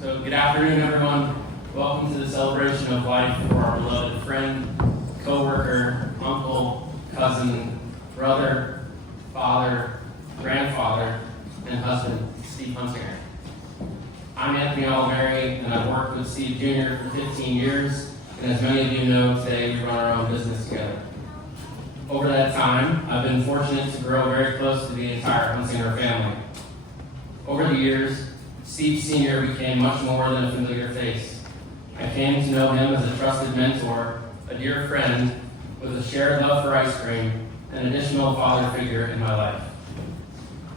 So good afternoon, everyone. Welcome to the celebration of life for our beloved friend, co-worker, uncle, cousin, brother, father, grandfather, and husband, Steve Huntzinger. I'm Anthony Oliveri, and I've worked with Steve Jr. for 15 years, and as many of you know, today we run our own business together. Over that time, I've been fortunate to grow very close to the entire Huntzinger family. Over the years, Steve Sr. became much more than a familiar face. I came to know him as a trusted mentor, a dear friend, with a shared love for ice cream, an additional father figure in my life.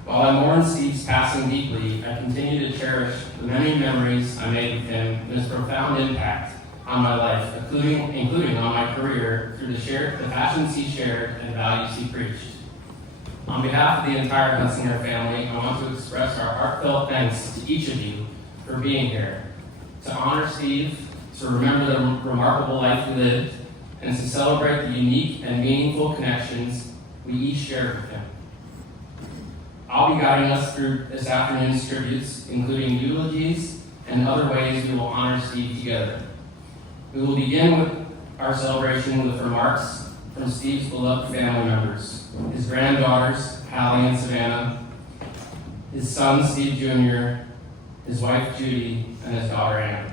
While I mourn Steve's passing deeply, I continue to cherish the many memories I made with him and his profound impact on my life, including on my career through the passions he shared and values he preached. On behalf of the entire Huntzinger family, I want to express our heartfelt thanks to each of you for being here, to honor Steve, to remember the remarkable life he lived, and to celebrate the unique and meaningful connections we each shared with him. I'll be guiding us through this afternoon's tributes, including eulogies and other ways we will honor Steve together. We will begin with our celebration with remarks from Steve's beloved family members, his granddaughters, Hallie and Savannah, his son, Steve Jr., his wife, Judy, and his daughter, Anna.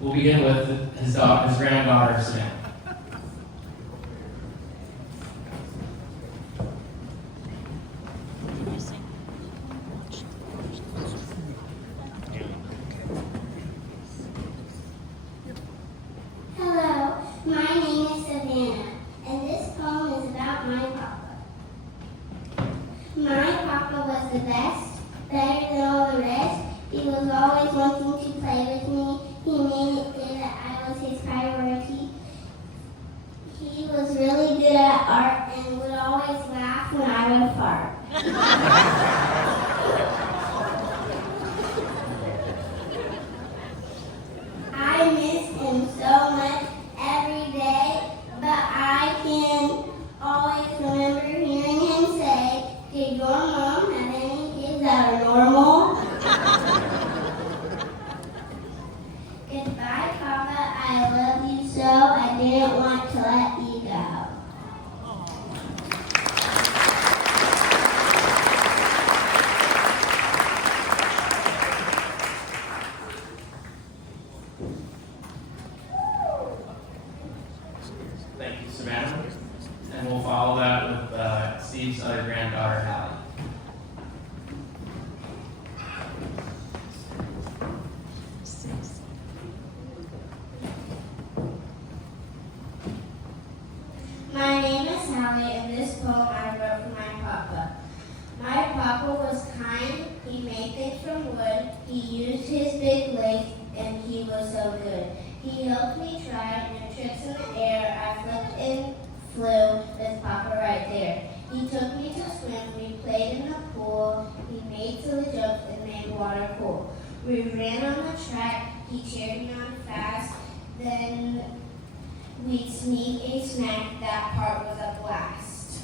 We'll begin with his granddaughter, Savannah. Hello, my name is Savannah, and this poem is about my papa. My papa was the best, better than all the rest. He was always wanting to play with me. He made it clear that I was his priority. He was really good at art and would always laugh when I would fart. I miss him so much every day, but I can always remember hearing him say, "Did your mom have any kids that are normal?" Goodbye, Papa. I love you so. I didn't want to let you go. Thank you, Savannah. And we'll follow that with Steve's other granddaughter, Hallie. My name is Hallie, and this poem I wrote for my papa. My papa was kind. He made things from wood. He used his big legs, and he was so good. He helped me try new tricks in the air. I flipped and flew with Papa right there. He took me to swim. We played in the pool. He made silly jokes and made water cool. We ran on the track. He cheered me on fast. Then we'd sneak a snack. That part was a blast.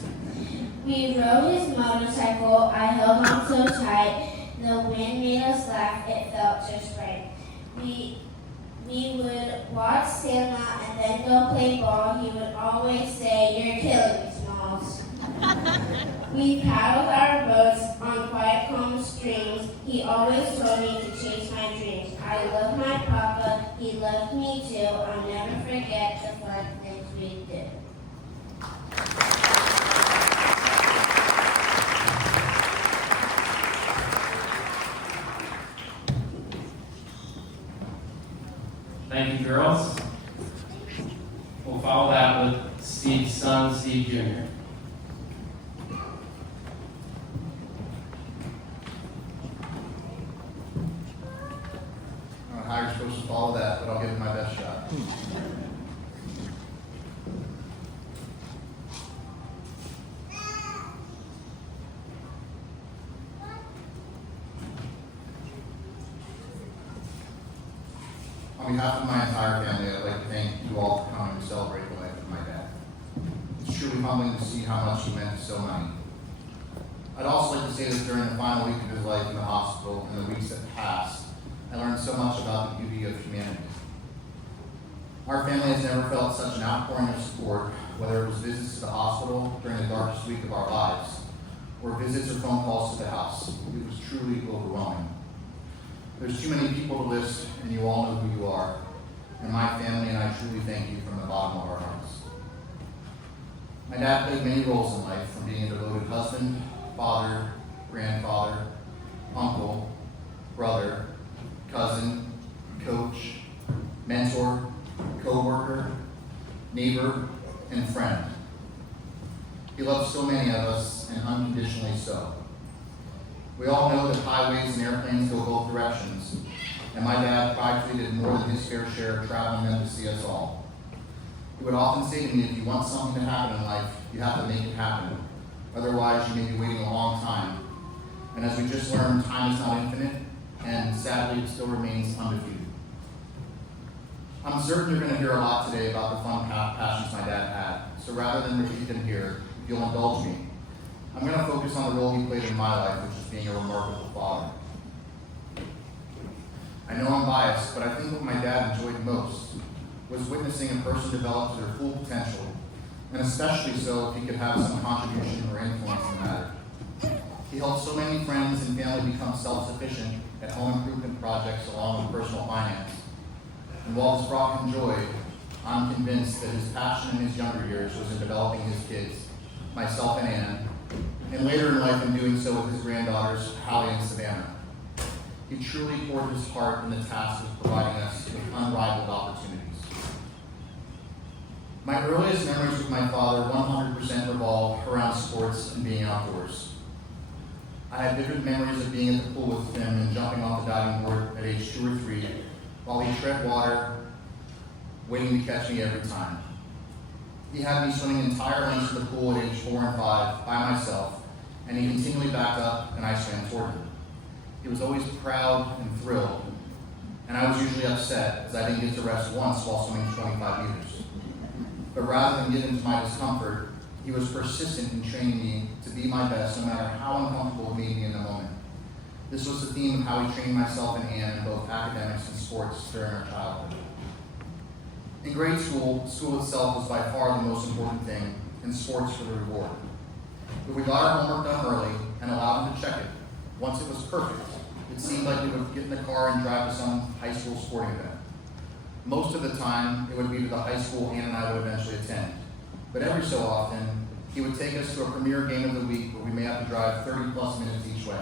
We rode his motorcycle. I held on so tight. The wind made us laugh. It felt just right. We would watch Santa and then go play ball. He would always say, "You're killing me, Smalls." We paddled our boats on quiet, calm streams. He always told me to chase my dreams. I love my papa. He loved me too. I'll never forget the fun things we did. Thank you, girls. We'll follow that with Steve's son, Steve Jr. I don't know how you're supposed to follow that, but I'll give it my best shot. On behalf of my entire family, I'd like to thank you all for coming to celebrate the life of my dad. It's truly truly humbling to see how much he meant to so many. I'd also like to say that during the final week of his life in the hospital and the weeks that passed, I learned so much about the beauty of humanity. Our family has never felt such an outpouring of support, whether it was visits to the hospital during the darkest week of our lives, or visits or phone calls to the house. It was truly overwhelming. There's too many people to list, and you all know who you are. And my family and I truly thank you from the bottom of our hearts. My dad played many roles in life, from being a devoted husband, father, grandfather, uncle, brother, cousin, coach, mentor, co-worker, neighbor, and friend. He loved so many of us, and unconditionally so. We all know that highways and airplanes go both directions, and my dad pridefully did more than his fair share of traveling them to see us all. He would often say to me, if you want something to happen in life, you have to make it happen. Otherwise, you may be waiting a long time. And as we just learned, time is not infinite, and sadly, it still remains undefeated. I'm certain you're going to hear a lot today about the fun passions my dad had. So rather than repeat them here, if you'll indulge me, I'm going to focus on the role he played in my life, which is being a remarkable father. I know I'm biased, but I think what my dad enjoyed most was witnessing a person develop to their full potential, and especially so if he could have some contribution or influence in the matter. He helped so many friends and family become self-sufficient at home improvement projects along with personal finance. And while this brought him joy, I'm convinced that his passion in his younger years was in developing his kids, myself and Anna, and later in life in doing so with his granddaughters, Hallie and Savannah. He truly poured his heart in the task of providing us with unrivaled opportunities. My earliest memories with my father 100% revolve around sports and being outdoors. I had vivid memories of being at the pool with him and jumping off the diving board at age 2 or 3, while he tread water, waiting to catch me every time. He had me swimming entire lengths of the pool at age 4 and 5 by myself, and he continually backed up and I swam toward him. He was always proud and thrilled, and I was usually upset as I didn't get to rest once while swimming 25 meters. But rather than give in to my discomfort, he was persistent in training me to be my best no matter how uncomfortable it made me in the moment. This was the theme of how he trained myself and Anne in both academics and sports during our childhood. In grade school, school itself was by far the most important thing, and sports were the reward. If we got our homework done early and allowed him to check it, once it was perfect, it seemed like we would get in the car and drive to some high school sporting event. Most of the time, it would be to the high school Ann and I would eventually attend. But every so often, he would take us to a premier game of the week where we may have to drive 30 plus minutes each way.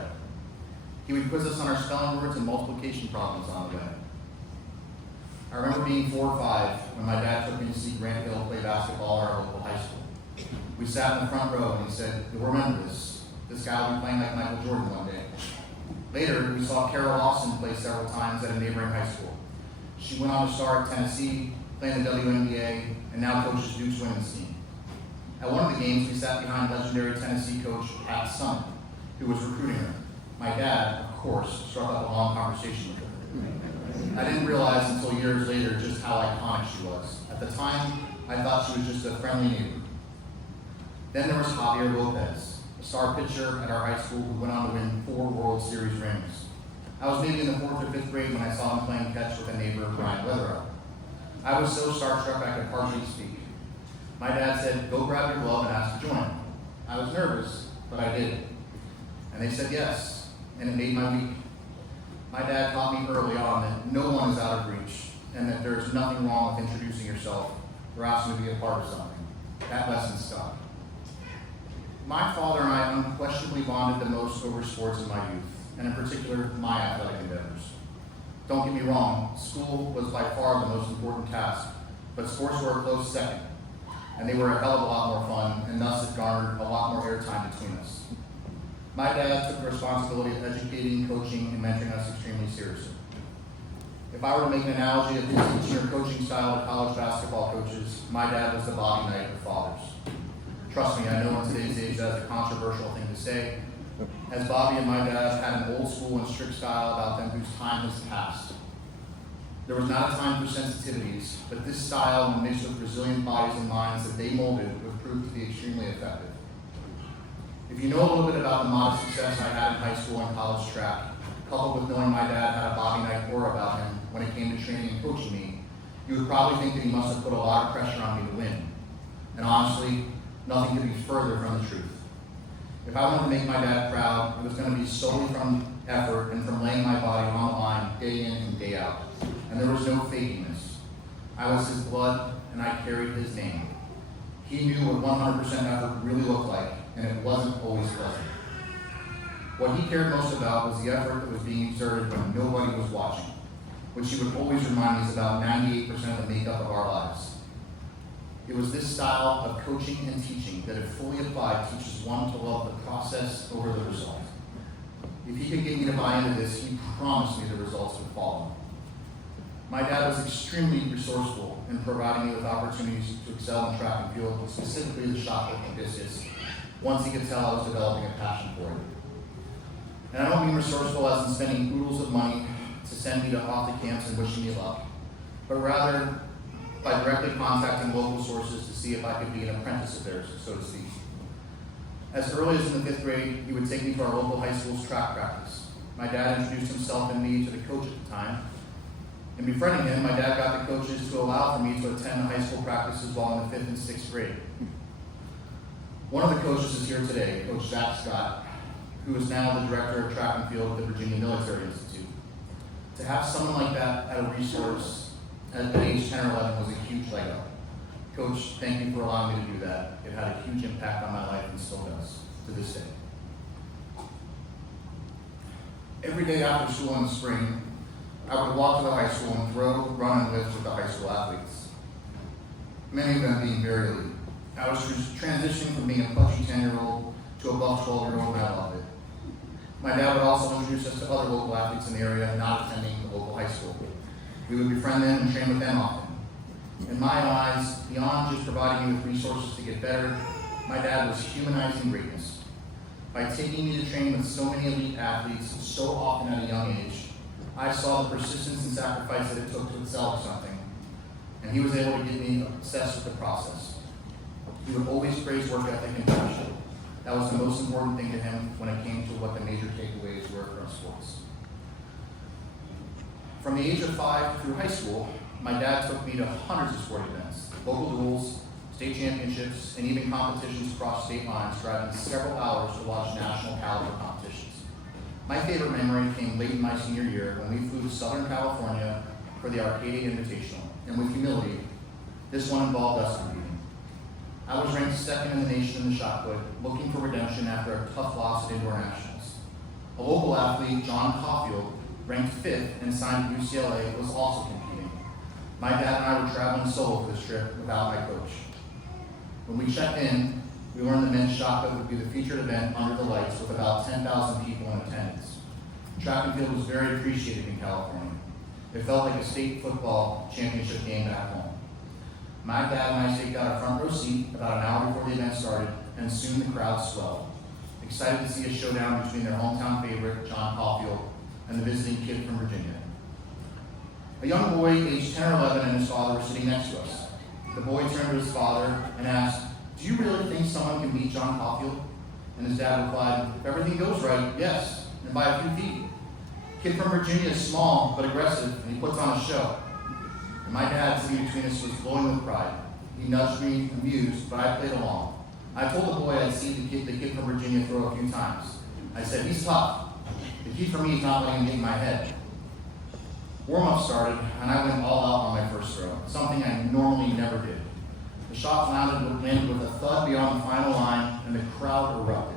He would quiz us on our spelling words and multiplication problems on the way. I remember being 4 or 5 when my dad took me to see Grant Hill play basketball at our local high school. We sat in the front row and he said, "You'll remember this. This guy will be playing like Michael Jordan one day." Later, we saw Carol Austin play several times at a neighboring high school. She went on to star at Tennessee, play in the WNBA, and now coaches Duke's women's team. At one of the games, we sat behind legendary Tennessee coach Pat Summitt, who was recruiting her. My dad, of course, struck up a long conversation with her. I didn't realize until years later just how iconic she was. At the time, I thought she was just a friendly neighbor. Then there was Javier Lopez, a star pitcher at our high school who went on to win 4 World Series rings. I was maybe in the 4th or 5th grade when I saw him playing catch with a neighbor, Brian Weatherup. I was so starstruck I could hardly speak. My dad said, "Go grab your glove and ask to join." I was nervous, but I did. And they said yes, and it made my week. My dad taught me early on that no one is out of reach, and that there is nothing wrong with introducing yourself or asking to be a part of something. That lesson stuck. My father and I unquestionably bonded the most over sports in my youth, and in particular, my athletic endeavors. Don't get me wrong, school was by far the most important task, but sports were a close second, and they were a hell of a lot more fun, and thus it garnered a lot more airtime between us. My dad took the responsibility of educating, coaching, and mentoring us extremely seriously. If I were to make an analogy of his teaching or coaching style to college basketball coaches, my dad was the Bobby Knight of fathers. Trust me, I know in today's age that's a controversial thing to say, as Bobby and my dad had an old school and strict style about them whose time has passed. There was not a time for sensitivities, but this style, when mixed with resilient bodies and minds that they molded, would prove to be extremely effective. If you know a little bit about the modest success I had in high school and college track, coupled with knowing my dad had a Bobby Knight aura about him when it came to training and coaching me, you would probably think that he must have put a lot of pressure on me to win. And honestly, nothing could be further from the truth. If I wanted to make my dad proud, it was going to be solely from effort and from laying my body on the line day in and day out. And there was no faking this. I was his blood, and I carried his name. He knew what 100% effort really looked like, and it wasn't always pleasant. What he cared most about was the effort that was being exerted when nobody was watching, which he would always remind me is about 98% of the makeup of our lives. It was this style of coaching and teaching that, if fully applied, teaches one to love the process over the result. If he could get me to buy into this, he promised me the results would follow. My dad was extremely resourceful in providing me with opportunities to excel in track and field, specifically the shot put and discus, once he could tell I was developing a passion for it. And I don't mean resourceful as in spending oodles of money to send me to off the camps and wishing me luck, but rather by directly contacting local sources to see if I could be an apprentice of theirs, so to speak. As early as in the 5th grade, he would take me to our local high school's track practice. My dad introduced himself and me to the coach at the time. In befriending him, my dad got the coaches to allow for me to attend the high school practices while in the 5th and 6th grade. One of the coaches is here today, Coach Zach Scott, who is now the director of track and field at the Virginia Military Institute. To have someone like that at a resource at age 10 or 11 was a huge leg up. Coach, thank you for allowing me to do that. It had a huge impact on my life and still does to this day. Every day after school in the spring, I would walk to the high school and throw, run, and lift with the high school athletes, many of them being very elite. I was transitioning from being a pudgy 10-year-old to a buff 12-year-old, and I loved it. My dad would also introduce us to other local athletes in the area not attending the local high school. We would befriend them and train with them often. In my eyes, beyond just providing me with resources to get better, my dad was humanizing greatness. By taking me to train with so many elite athletes so often at a young age, I saw the persistence and sacrifice that it took to excel at something, and he was able to get me obsessed with the process. He would always praise work ethic and passion. That was the most important thing to him when it came to what the major takeaways were from sports. From the age of 5 through high school, my dad took me to hundreds of sporting events, local duels, state championships, and even competitions across state lines, driving several hours to watch national caliber competitions. My favorite memory came late in my senior year when we flew to Southern California for the Arcadia Invitational, and with humility, this one involved us competing. I was ranked 2nd in the nation in the shot put, looking for redemption after a tough loss at indoor nationals. A local athlete, John Caulfield, ranked 5th and signed at UCLA, was also competing. My dad and I were traveling solo for this trip without my coach. When we checked in, we learned the men's shot put would be the featured event under the lights with about 10,000 people in attendance. Track and field was very appreciated in California. It felt like a state football championship game back home. My dad and I staked out a front row seat about an hour before the event started, and soon the crowd swelled, excited to see a showdown between their hometown favorite, John Caulfield, and the visiting kid from Virginia. A young boy aged 10 or 11 and his father were sitting next to us. The boy turned to his father and asked, "Do you really think someone can beat John Caulfield?" And his dad replied, "If everything goes right, yes, and by a few feet. Kid from Virginia is small but aggressive, and he puts on a show." And my dad, sitting between us, was glowing with pride. He nudged me, amused, but I played along. I told the boy I'd seen the kid from Virginia throw a few times. I said, "He's tough. The key for me is not letting him get in my head." Warm-up started, and I went all out on my first throw, something I normally never did. The shot landed with a thud beyond the final line, and the crowd erupted.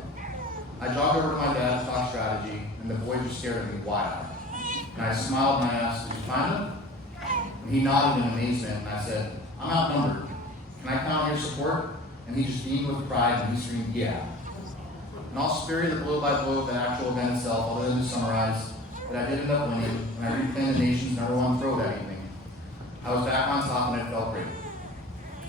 I jogged over to my dad to talk strategy, and the boy just stared at me wide-eyed. And I smiled and I asked, "Did you find him?" And he nodded in amazement, and I said, "I'm outnumbered. Can I count on your support?" And he just beamed with pride, and he screamed, "Yeah." And I'll spare you the blow-by-blow of the actual event itself, other than to summarize that I did end up winning, and I reclaimed the nation's #1 throw that evening. I was back on top, and it felt great.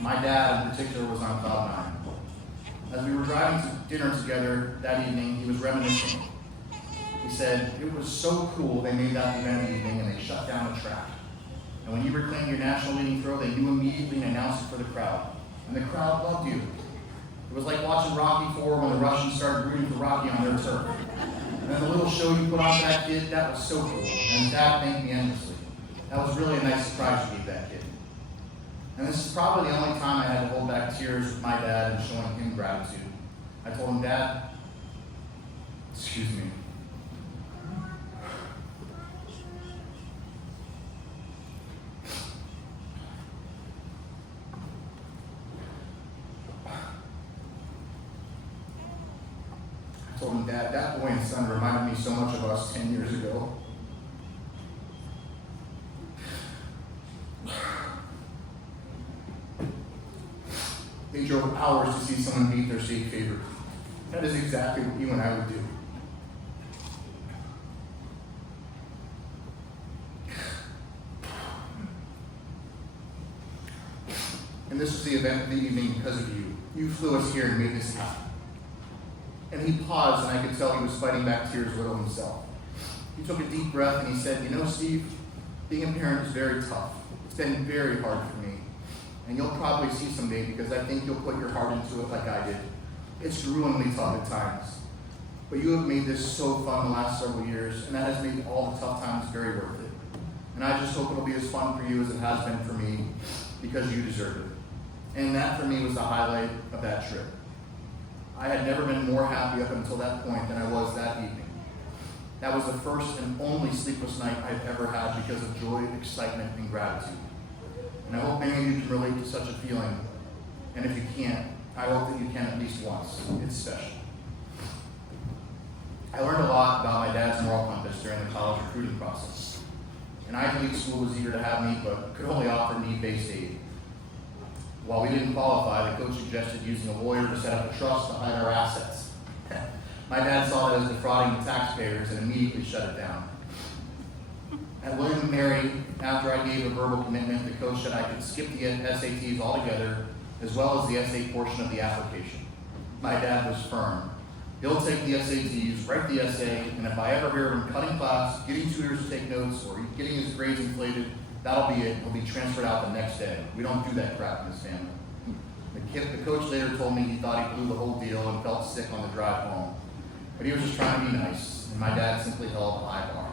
My dad, in particular, was on cloud 9. As we were driving to dinner together that evening, he was reminiscing. He said, "It was so cool they made that event evening, and they shut down the track. And when you reclaimed your national leading throw, they knew immediately and announced it for the crowd. And the crowd loved you. It was like watching Rocky IV when the Russians started rooting for Rocky on their turf. And then the little show you put on for that kid, that was so cool. And Dad thanked me endlessly. That was really a nice surprise you gave that kid. And this is probably the only time I had to hold back tears with my dad and showing him gratitude. I told him, Dad, excuse me. I told him, Dad, that boy and son reminded me so much of us 10 years ago. They drove hours to see someone beat their state favorite. That is exactly what you and I would do. And this was the event of the evening because of you. You flew us here and made this happen. And he paused, and I could tell he was fighting back tears a little himself. He took a deep breath and he said, you know, Steve, being a parent is very tough. It's been very hard for me. And you'll probably see someday because I think you'll put your heart into it like I did. It's gruelingly tough at times. But you have made this so fun the last several years, and that has made all the tough times very worth it. And I just hope it'll be as fun for you as it has been for me because you deserve it. And that for me was the highlight of that trip. I had never been more happy up until that point than I was that evening. That was the first and only sleepless night I've ever had because of joy, excitement, and gratitude. And I hope many of you can relate to such a feeling. And if you can't, I hope that you can at least once. It's special. I learned a lot about my dad's moral compass during the college recruiting process. An Ivy League school was eager to have me, but could only offer need-based aid. While we didn't qualify, the coach suggested using a lawyer to set up a trust to hide our assets. My dad saw that as defrauding the taxpayers and immediately shut it down. At William & Mary, after I gave a verbal commitment, the coach said I could skip the SATs altogether, as well as the essay portion of the application. My dad was firm. He'll take the SATs, write the essay, and if I ever hear of him cutting class, getting tutors to take notes, or getting his grades inflated, that'll be it. He'll be transferred out the next day. We don't do that crap in this family. The coach later told me he thought he blew the whole deal and felt sick on the drive home. But he was just trying to be nice, and my dad simply held a high bar.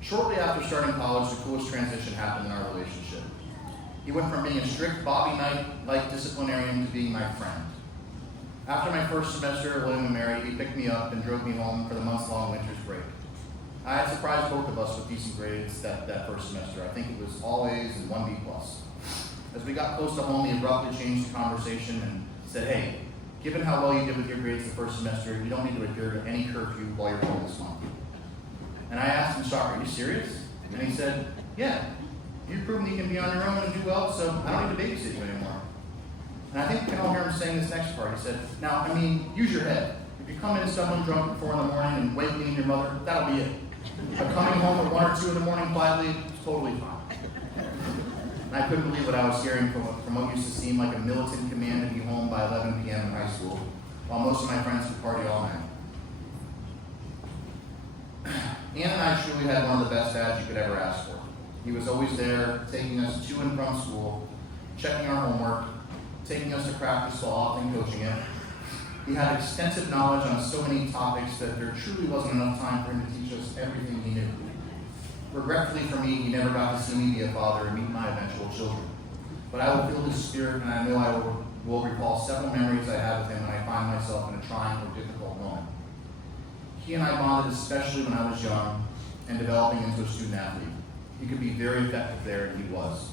Shortly after starting college, the coolest transition happened in our relationship. He went from being a strict Bobby Knight-like disciplinarian to being my friend. After my first semester at William & Mary, he picked me up and drove me home for the months-long winter's break. I had surprised both of us with decent grades that first semester. I think it was all A's and 1 B+. As we got close to home, he abruptly changed the conversation and said, hey, given how well you did with your grades the first semester, you don't need to adhere to any curfew while you're home this month. And I asked him, shocked, are you serious? And he said, yeah, you've proven you can be on your own and do well, so I don't need to babysit you anymore. And I think we can all hear him saying this next part. He said, now, use your head. If you come in stumbling drunk at 4 in the morning and wake me and your mother, that'll be it. But coming home at 1 or 2 in the morning quietly, it's totally fine. And I couldn't believe what I was hearing from what used to seem like a militant command to be home by 11 p.m. in high school, while most of my friends would party all night. Ann and I truly had one of the best dads you could ever ask for. He was always there, taking us to and from school, checking our homework, taking us to practice while often coaching it. He had extensive knowledge on so many topics that there truly wasn't enough time for him to teach us everything he knew. Regretfully for me, he never got to see me be a father and meet my eventual children. But I will feel his spirit, and I know I will recall several memories I have with him when I find myself in a trying or difficult moment. He and I bonded especially when I was young and developing into a student athlete. He could be very effective there, and he was.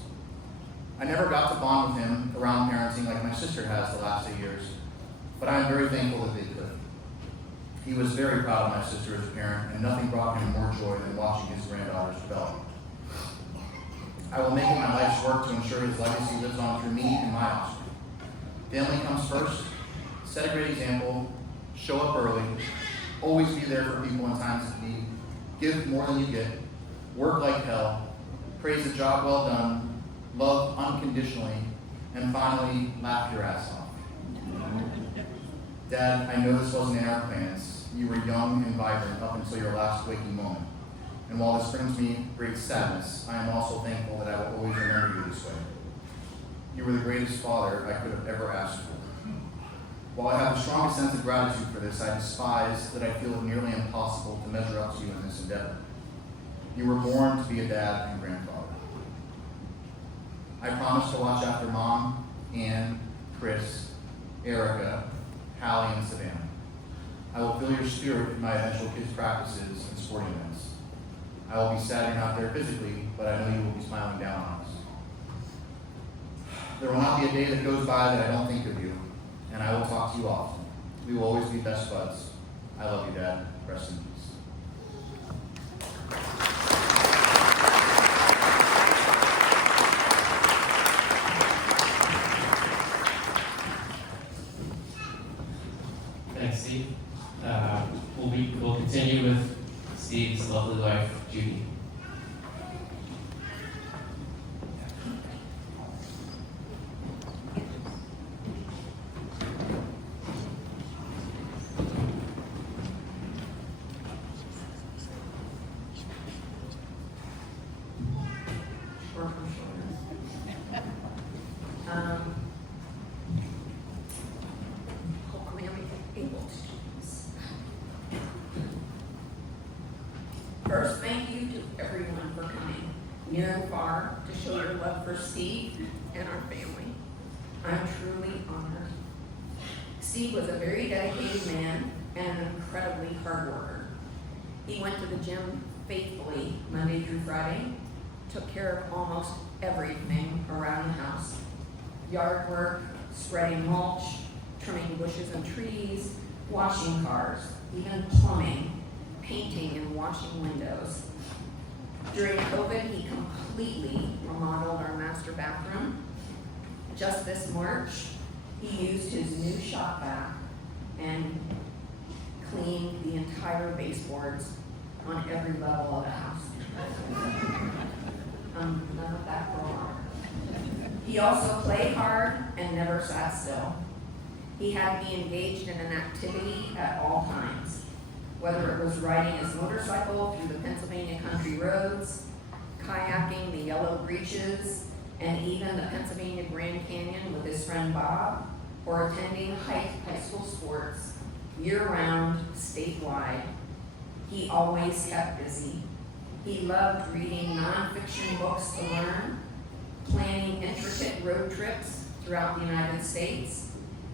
I never got to bond with him around parenting like my sister has the last 8 years, but I am very thankful that they could. He was very proud of my sister as a parent, and nothing brought him more joy than watching his granddaughters develop. I will make it my life's work to ensure his legacy lives on through me and my offspring. Family comes first. Set a great example. Show up early. Always be there for people in times of need. Give more than you get. Work like hell. Praise a job well done. Love unconditionally. And finally, laugh your ass off. Dad, I know this wasn't in our plans. You were young and vibrant up until your last waking moment. And while this brings me great sadness, I am also thankful that I will always remember you this way. You were the greatest father I could have ever asked for. While I have the strongest sense of gratitude for this, I despise that I feel it nearly impossible to measure up to you in this endeavor. You were born to be a dad and grandfather. I promise to watch after Mom, Ann, Chris, Erica, Hallie, and Savannah. I will feel your spirit in my eventual kids' practices and sporting events. I will be sad you're not there physically, but I know you will be smiling down on us. There will not be a day that goes by that I don't think of you, and I will talk to you often. We will always be best buds. I love you, Dad. Rest in peace. Thanks, Steve. We'll continue with Steve's lovely wife, Judy. Hopefully I'm able to do this. First, thank you to everyone for coming near and far to show your love for Steve and our family. I'm truly honored. Steve was a very dedicated man and an incredibly hard worker. He went to the gym faithfully Monday through Friday, took care of almost everything around the house. Yard work, spreading mulch, trimming bushes and trees, washing cars, even plumbing, painting and washing windows. During COVID, he completely remodeled our master bathroom. Just this March, he used his new shop vac and cleaned the entire baseboards on every level of the house. None of that for long. He also played hard and never sat still. He had to be engaged in an activity at all times, whether it was riding his motorcycle through the Pennsylvania country roads, kayaking the Yellow Breeches, and even the Pennsylvania Grand Canyon with his friend Bob, or attending high school sports year-round, statewide. He always kept busy. He loved reading nonfiction books to learn, planning intricate road trips throughout the United States,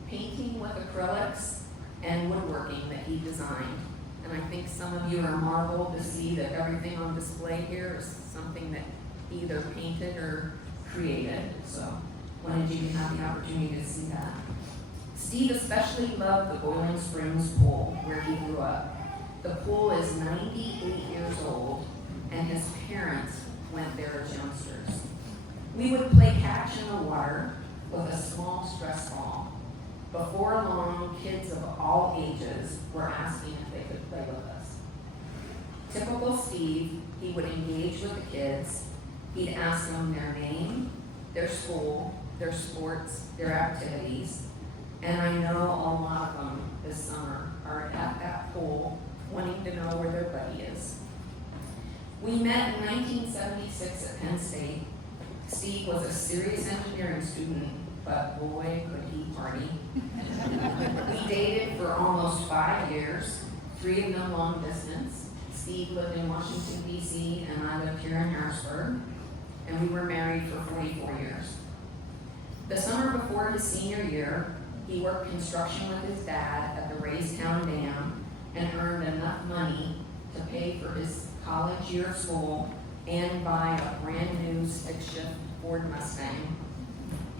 painting with acrylics, and woodworking that he designed. And I think some of you are marveled to see that everything on display here is something that he either painted or created. So wanted you to have the opportunity to see that. Steve especially loved the Boiling Springs pool where he grew up. The pool is 98 years old, and his parents went there as youngsters. We would play catch in the water with a small stress ball. Before long, kids of all ages were asking if they could play with us. Typical Steve, he would engage with the kids. He'd ask them their name, their school, their sports, their activities. And I know a lot of them this summer are at that pool wanting to know where their buddy is. We met in 1976 at Penn State. Steve was a serious engineering student, but boy, could he party. We dated for almost 5 years, 3 of them long distance. Steve lived in Washington, D.C., and I lived here in Harrisburg, and we were married for 44 years. The summer before his senior year, he worked construction with his dad at the Raystown Dam and earned enough money to pay for his college year of school and buy a brand new stick-shift Ford Mustang.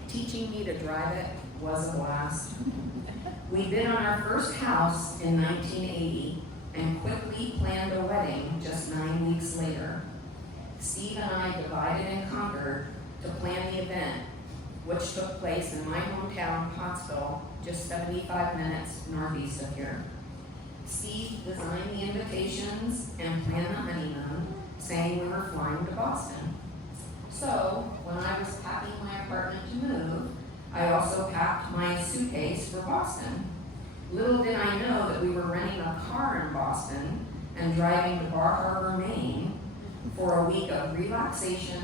Teaching me to drive it was a blast. We bid on our first house in 1980 and quickly planned a wedding just 9 weeks later. Steve and I divided and conquered to plan the event, which took place in my hometown, Pottsville, just 75 minutes northeast of here. Steve designed the invitations and planned the honeymoon, saying we were flying to Boston. So, when I was packing my apartment to move, I also packed my suitcase for Boston. Little did I know that we were renting a car in Boston and driving to Bar Harbor, Maine, for a week of relaxation,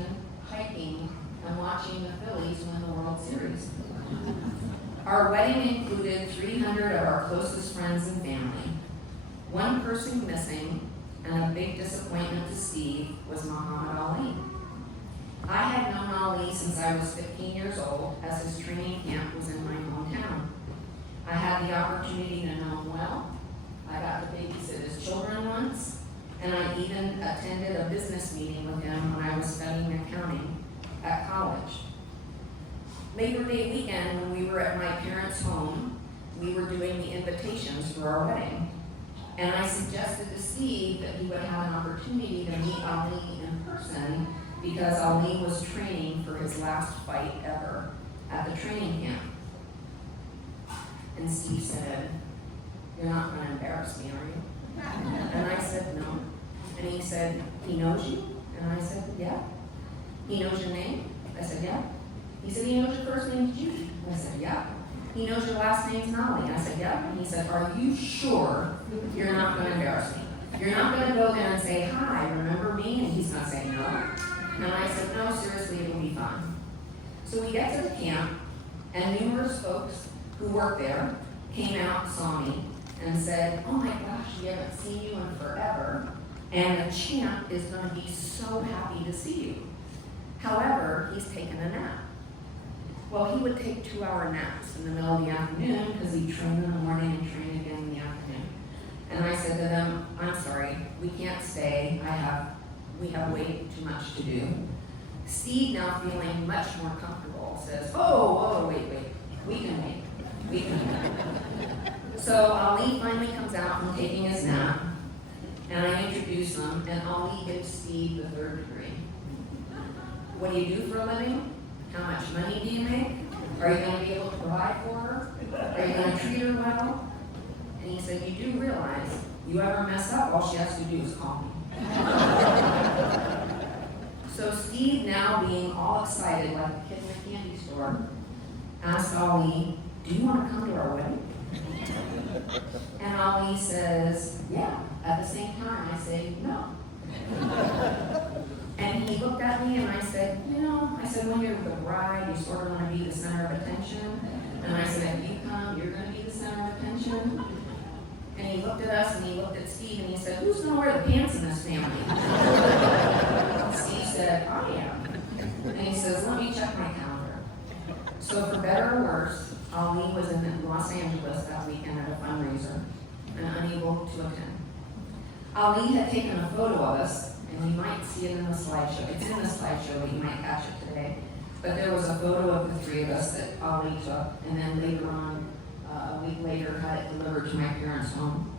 hiking, and watching the Phillies win the World Series. Our wedding included 300 of our closest friends and family. One person missing, and a big disappointment to Steve, was Muhammad Ali. I had known Ali since I was 15 years old, as his training camp was in my hometown. I had the opportunity to know him well. I got to babysit his children once, and I even attended a business meeting with him when I was studying accounting at college. Labor Day weekend, when we were at my parents' home, we were doing the invitations for our wedding. And I suggested to Steve that he would have an opportunity to meet Ali in person because Ali was training for his last fight ever at the training camp. And Steve said, "You're not going to embarrass me, are you?" And I said, "No." And he said, "He knows you?" And I said, "Yeah." "He knows your name?" I said, "Yeah." He said, "He knows your first name's Judy?" I said, "Yeah." "He knows your last name's Nolly?" I said, "Yeah." And he said, "Are you sure you're not going to embarrass me? You're not going to go there and say, 'Hi, remember me?'" And he's going to say, "No." And I said, "No, seriously, it'll be fine." So we get to the camp, and numerous folks who worked there came out and saw me and said, "Oh my gosh, we haven't seen you in forever, and the champ is going to be so happy to see you. However, he's taken a nap." Well, he would take 2-hour naps in the middle of the afternoon because he trained in the morning and trained again in the afternoon. And I said to them, "I'm sorry, we can't stay. We have way too much to do." Steve, now feeling much more comfortable, says, "Oh, wait, we can wait. We can wait." So Ali finally comes out from taking his nap, and I introduce him, and Ali gives Steve the 3rd degree. "What do you do for a living? How much money do you make? Are you going to be able to provide for her? Are you going to treat her well?" And he said, "You do realize, you ever mess up, all she has to do is call me." So Steve, now being all excited like a kid in a candy store, asked Ali, "Do you want to come to our wedding?" And Ali says, "Yeah." At the same time, I say, "No." And he looked at me and I said, when you're the bride, you sort of want to be the center of attention. And I said, "If you come, you're going to be the center of attention." And he looked at us and he looked at Steve and he said, "Who's going to wear the pants in this family?" Steve said, "I am." And he says, "Let me check my calendar." So for better or worse, Ali was in Los Angeles that weekend at a fundraiser and unable to attend. Ali had taken a photo of us, and you might see it in the slideshow. It's in the slideshow, but you might catch it today. But there was a photo of the 3 of us that Ali took, and then later on, a week later, had it delivered to my parents' home.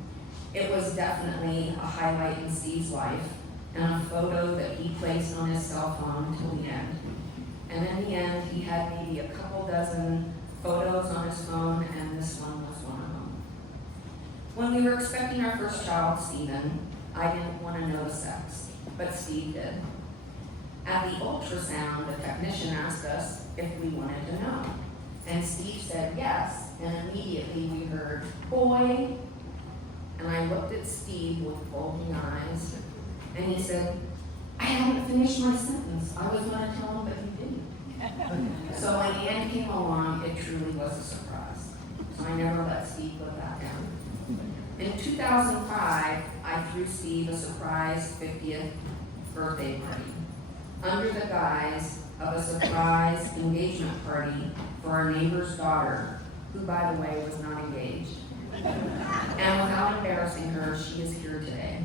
It was definitely a highlight in Steve's life, and a photo that he placed on his cell phone until the end. And in the end, he had maybe a couple dozen photos on his phone, and this one was one of them. When we were expecting our first child, Stephen, I didn't want to know the sex, but Steve did. At the ultrasound, the technician asked us if we wanted to know. And Steve said yes, and immediately we heard, "Boy." And I looked at Steve with bulging eyes, and he said, "I haven't finished my sentence. I was going to tell him, but you didn't." So when the end came along, it truly was a surprise. So I never let Steve live that down. In 2005, I threw Steve a surprise 50th birthday party under the guise of a surprise engagement party for our neighbor's daughter, who, by the way, was not engaged. And without embarrassing her, she is here today.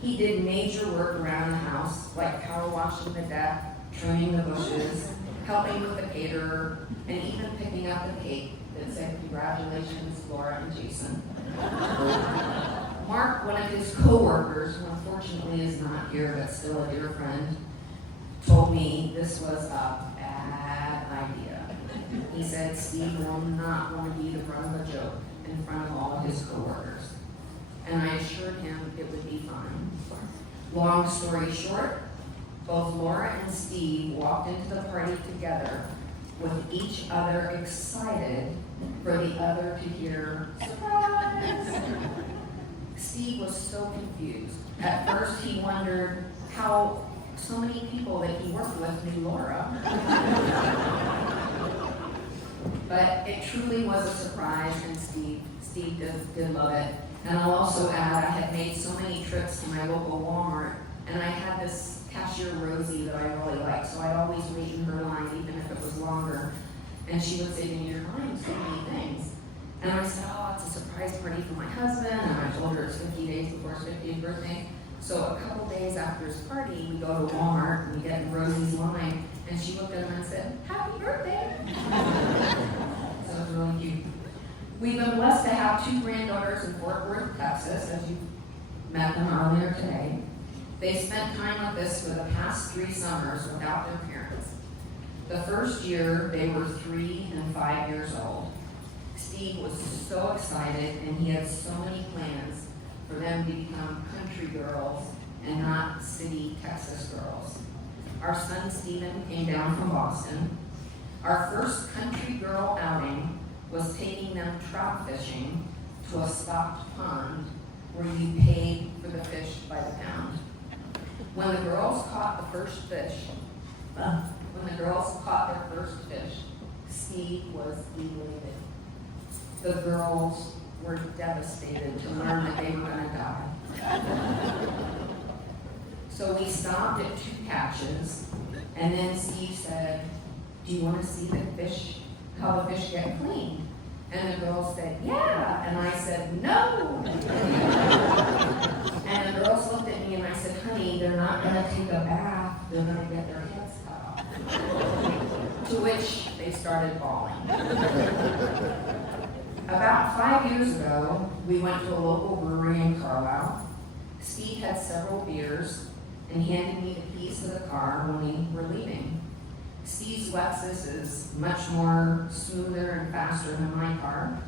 He did major work around the house, like power washing the deck, trimming the bushes, helping with the caterer, and even picking up the cake that said, "Congratulations, Laura and Jason." Mark, one of his co-workers, who unfortunately is not here but still a dear friend, told me this was a bad idea. He said Steve will not want to be the butt of a joke in front of all of his co-workers. And I assured him it would be fine. Long story short, both Laura and Steve walked into the party together with each other excited for the other to hear, "Surprise!" Steve was so confused. At first he wondered, how so many people that he worked with knew Laura. But it truly was a surprise, and Steve did love it. And I'll also add, I had made so many trips to my local Walmart, and I had this cashier Rosie that I really liked, so I'd always wait in her line, even if it was longer. And she would say to me, "You're buying so many things." And I said, "Oh, it's a surprise party for my husband," and I told her it's 50 days before his 50th birthday. So a couple days after his party, we go to Walmart and we get in Rosie's line, and she looked at him and said, "Happy birthday." So it was really cute. We've been blessed to have 2 granddaughters in Fort Worth, Texas, as you met them earlier today. They spent time with us for the past 3 summers without their parents. The first year, they were 3 and 5 years old. Steve was so excited, and he had so many plans for them to become country girls and not city Texas girls. Our son Stephen came down from Boston. Our first country girl outing was taking them trout fishing to a stocked pond where you paid for the fish by the pound. When the girls caught their first fish, Steve was elated. The girls were devastated to learn that they were going to die. So we stopped at 2 catches, and then Steve said, "Do you want to see how the fish get cleaned?" And the girls said, "Yeah." And I said, "No." And the girls looked at me and I said, "Honey, they're not going to take a bath. They're going to get their heads cut off." To which they started bawling. About 5 years ago, we went to a local brewery in Carlisle. Steve had several beers and handed me the keys to the car when we were leaving. Steve's Lexus is much more smoother and faster than my car.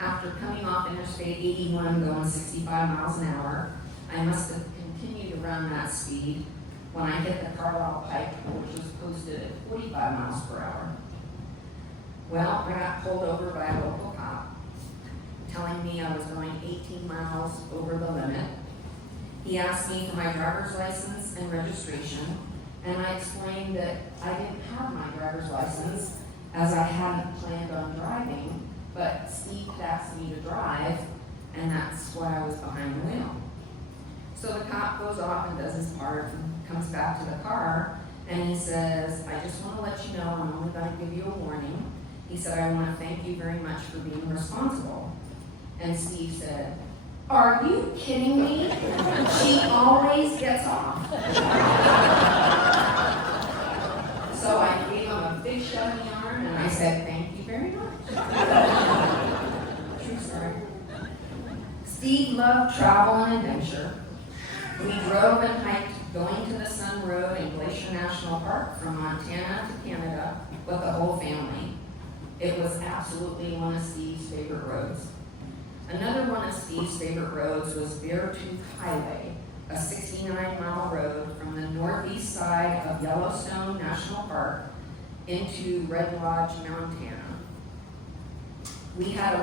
After coming off Interstate 81 going 65 miles an hour, I must have continued to run that speed when I hit the Carlisle Pike, which was posted at 45 miles per hour. Well, I got pulled over by a local cop, telling me I was going 18 miles over the limit. He asked me for my driver's license and registration, and I explained that I didn't have my driver's license as I hadn't planned on driving, but Steve had asked me to drive, and that's why I was behind the wheel. So the cop goes off and does his part and comes back to the car, and he says, "I just want to let you know I'm only going to give you a warning." He said, "I want to thank you very much for being responsible." And Steve said, "Are you kidding me? She always gets off." So I gave him a big shove in the arm and I said, "Thank you very much." True story. Steve loved travel and adventure. We drove and hiked going to the Sun Road in Glacier National Park from Montana to Canada with the whole family. It was absolutely one of Steve's favorite roads. Another one of Steve's favorite roads was Beartooth Highway, a 69-mile road from the northeast side of Yellowstone National Park into Red Lodge, Montana. We had a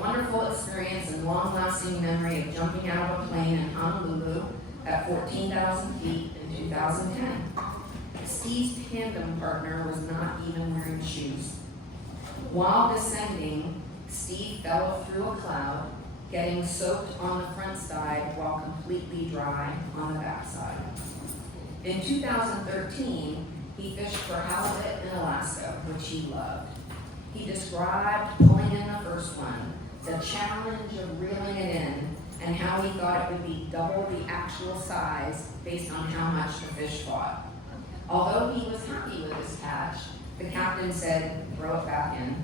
wonderful experience and long-lasting memory of jumping out of a plane in Honolulu at 14,000 feet in 2010. Steve's tandem partner was not even wearing shoes. While descending, Steve fell through a cloud, getting soaked on the front side while completely dry on the backside. In 2013, he fished for halibut in Alaska, which he loved. He described pulling in the first one, the challenge of reeling it in, and how he thought it would be double the actual size based on how much the fish fought. Although he was happy with his catch, the captain said, "Throw it back in."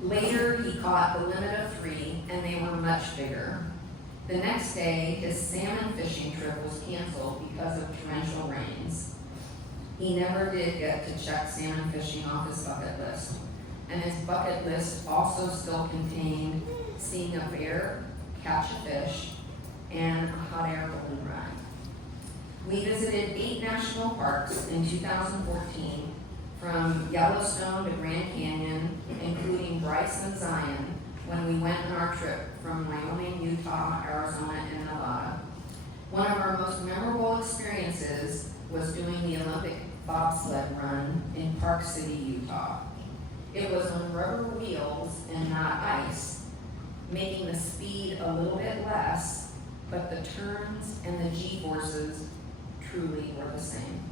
Later, he caught the limit of 3, and they were much bigger. The next day, his salmon fishing trip was canceled because of torrential rains. He never did get to check salmon fishing off his bucket list. And his bucket list also still contained seeing a bear, catch a fish, and a hot air balloon ride. We visited 8 national parks in 2014, from Yellowstone to Grand Canyon, including Bryce and Zion, when we went on our trip from Wyoming, Utah, Arizona, and Nevada. One of our most memorable experiences was doing the Olympic bobsled run in Park City, Utah. It was on rubber wheels and not ice, making the speed a little bit less, but the turns and the G-forces truly were the same.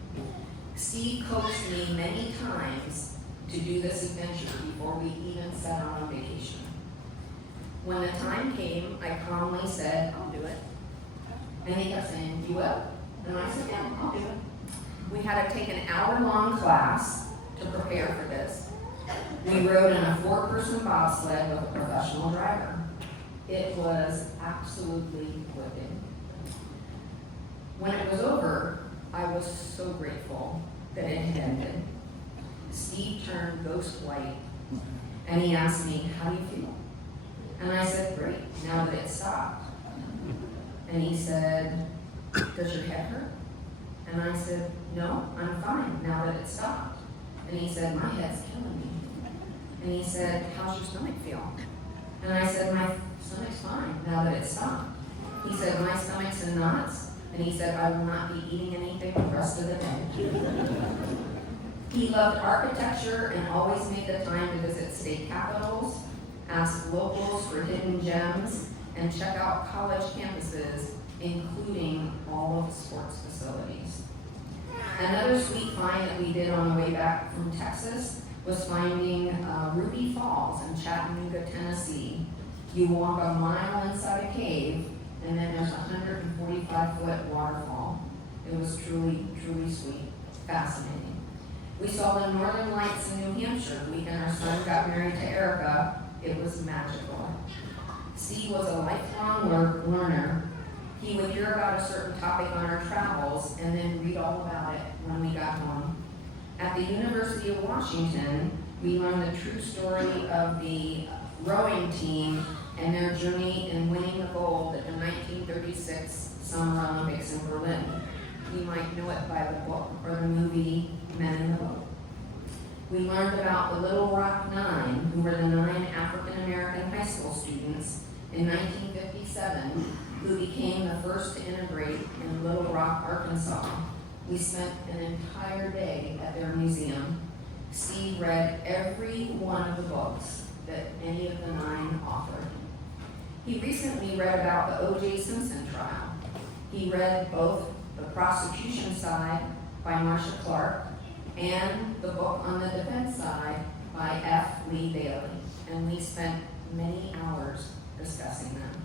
Steve coaxed me many times to do this adventure before we even set out on vacation. When the time came, I calmly said, I'll do it. And he kept saying, you will? And I said, yeah, I'll do it. We had to take an hour-long class to prepare for this. We rode in a 4-person bobsled with a professional driver. It was absolutely whipping. When it was over, I was so grateful that it had ended. Steve turned ghost white, and he asked me, how do you feel? And I said, great, now that it stopped. And he said, does your head hurt? And I said, no, I'm fine, now that it stopped. And he said, my head's killing me. And he said, how's your stomach feel? And I said, my stomach's fine, now that it stopped. He said, my stomach's in knots. And he said, I will not be eating anything the rest of the day. He loved architecture and always made the time to visit state capitals, ask locals for hidden gems, and check out college campuses, including all of the sports facilities. Another sweet find that we did on the way back from Texas was finding Ruby Falls in Chattanooga, Tennessee. You walk a mile inside a cave, and then there's a 145-foot waterfall. It was truly, truly sweet, fascinating. We saw the Northern Lights in New Hampshire the weekend our son got married to Erica. It was magical. Steve was a lifelong learner. He would hear about a certain topic on our travels and then read all about it when we got home. At the University of Washington, we learned the true story of the rowing team and their journey in winning the gold at the 1936 Summer Olympics in Berlin. You might know it by the book or the movie Men in the Boat. We learned about the Little Rock Nine, who were the 9 African-American high school students in 1957 who became the first to integrate in Little Rock, Arkansas. We spent an entire day at their museum. Steve read every one of the books that any of the 9 authored. He recently read about the O.J. Simpson trial. He read both the prosecution side by Marcia Clark and the book on the defense side by F. Lee Bailey, and we spent many hours discussing them.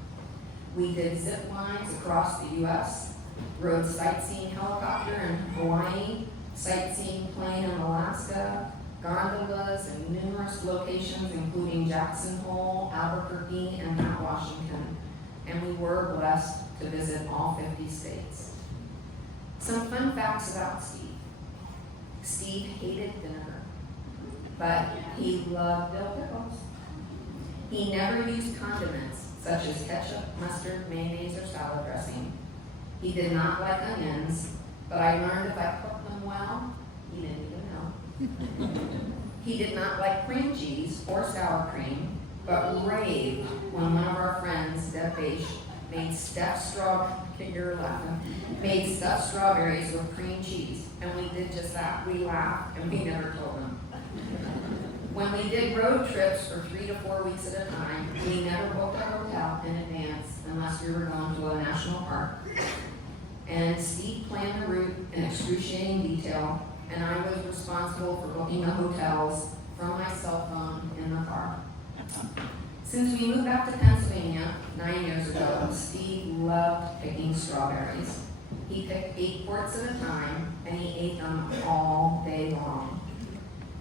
We did zip lines across the U.S., rode sightseeing helicopter in Hawaii, sightseeing plane in Alaska, gondolas in numerous locations including Jackson Hole, Albuquerque, and Mount Washington, and we were blessed to visit all 50 states. Some fun facts about Steve. Steve hated vinegar, but he loved dill pickles. He never used condiments such as ketchup, mustard, mayonnaise, or salad dressing. He did not like onions, but I learned if I cooked them well, he didn't even know. He did not like cream cheese or sour cream, but raved when one of our friends, Deb Bache, made stuffed strawberries with cream cheese. And we did just that. We laughed and we never told him. When we did road trips for 3 to 4 weeks at a time, we never booked a hotel in advance unless we were going to a national park. And Steve planned the route in excruciating detail, and I was responsible for booking the hotels from my cell phone in the car. Since we moved back to Pennsylvania 9 years ago, Steve loved picking strawberries. He picked 8 quarts at a time, and he ate them all day long.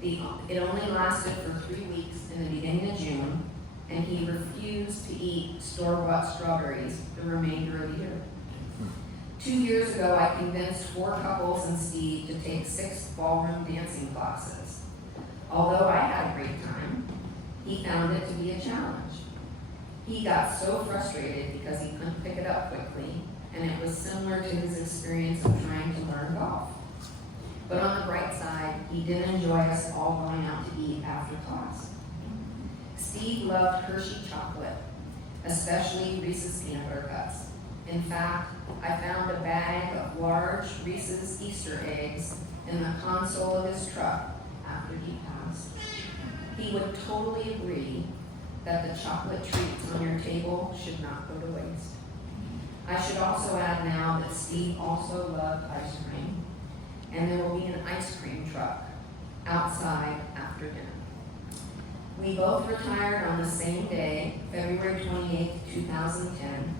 It only lasted for 3 weeks in the beginning of June, and he refused to eat store-bought strawberries the remainder of the year. 2 years ago, I convinced 4 couples and Steve to take 6 ballroom dancing classes. Although I had a great time, he found it to be a challenge. He got so frustrated because he couldn't pick it up quickly, and it was similar to his experience of trying to learn golf. But on the bright side, he did enjoy us all going out to eat after class. Steve loved Hershey chocolate, especially Reese's peanut butter cups. In fact, I found a bag of large Reese's Easter eggs in the console of his truck after he passed. He would totally agree that the chocolate treats on your table should not go to waste. I should also add now that Steve also loved ice cream, and there will be an ice cream truck outside after dinner. We both retired on the same day, February 28, 2010.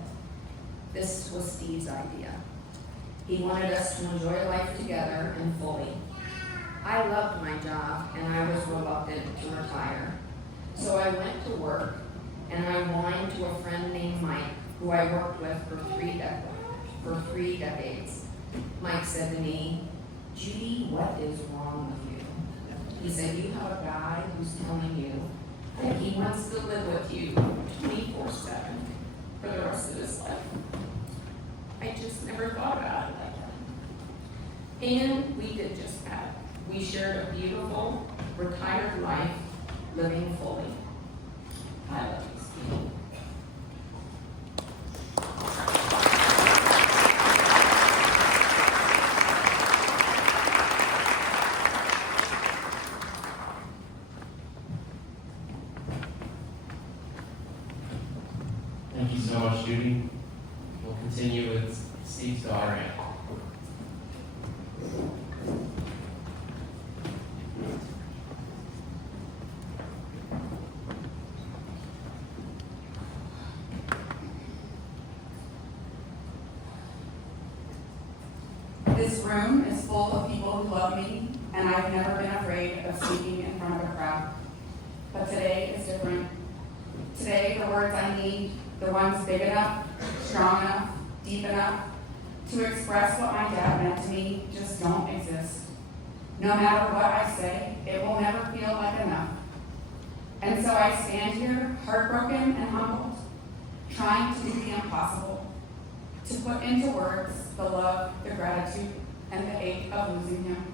This was Steve's idea. He wanted us to enjoy life together and fully. I loved my job, and I was reluctant to retire. So I went to work, and I whined to a friend named Mike, who I worked with for 3 decades. Mike said to me, "Judy, what is wrong with you?" He said, "You have a guy who's telling you that he wants to live with you 24/7 for the rest of his life." I just never thought about it like that. And we did just that. We shared a beautiful, retired life, living fully. I love you, Steve. Thank you so much, Judy. We'll continue with Steve's daughter, Anne. This room is full of people who love me, and I've never been afraid of speaking in front of a crowd. But today is different. Today, the words I need, the ones big enough, strong enough, deep enough, to express what my dad meant to me just don't exist. No matter what I say, it will never feel like enough. And so I stand here, heartbroken and humbled, trying to do the impossible, to put into words the love, the gratitude, and the ache of losing him.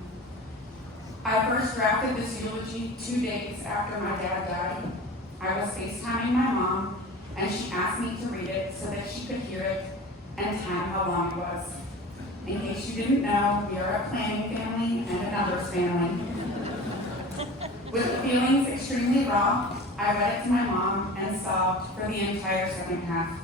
I first drafted this eulogy 2 days after my dad died. I was FaceTiming my mom, and she asked me to read it so that she could hear it and time how long it was. In case you didn't know, we are a planning family and a numbers family. With the feelings extremely raw, I read it to my mom and sobbed for the entire second half.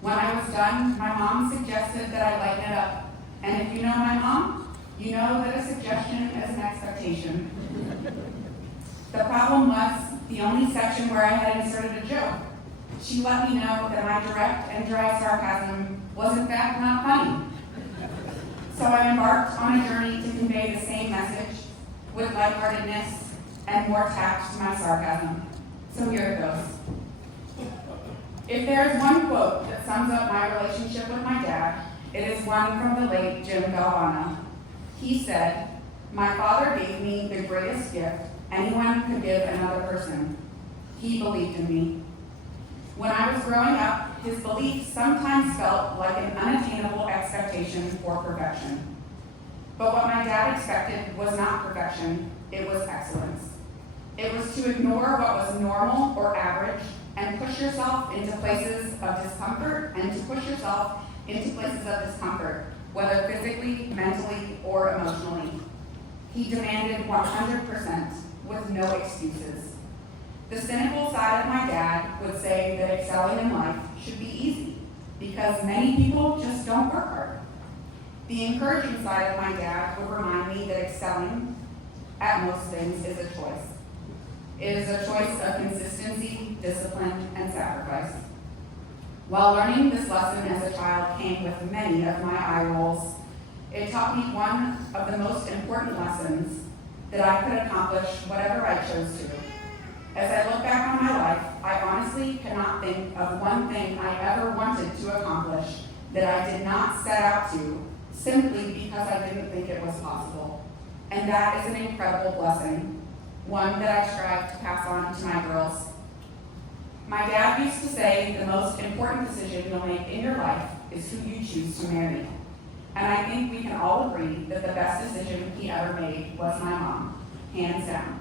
When I was done, my mom suggested that I lighten it up. And if you know my mom, you know that a suggestion is an expectation. The problem was the only section where I had inserted a joke. She let me know that my direct and dry sarcasm was in fact not funny. So I embarked on a journey to convey the same message with lightheartedness and more tact to my sarcasm. So here it goes. If there's one quote that sums up my relationship with my dad, it is one from the late Jim Galvano. He said, "My father gave me the greatest gift anyone could give another person. He believed in me." When I was growing up, his belief sometimes felt like an unattainable expectation for perfection. But what my dad expected was not perfection, it was excellence. It was to ignore what was normal or average and push yourself into places of discomfort whether physically, mentally, or emotionally. He demanded 100% with no excuses. The cynical side of my dad would say that excelling in life should be easy because many people just don't work hard. The encouraging side of my dad would remind me that excelling at most things is a choice. It is a choice of consistency, discipline, and sacrifice. While learning this lesson as a child came with many of my eye rolls, it taught me one of the most important lessons, that I could accomplish whatever I chose to. As I look back on my life, I honestly cannot think of one thing I ever wanted to accomplish that I did not set out to, simply because I didn't think it was possible. And that is an incredible blessing, one that I strive to pass on to my girls. My dad used to say the most important decision you'll make in your life is who you choose to marry. And I think think we can all agree that the best decision he ever made was my mom, hands down.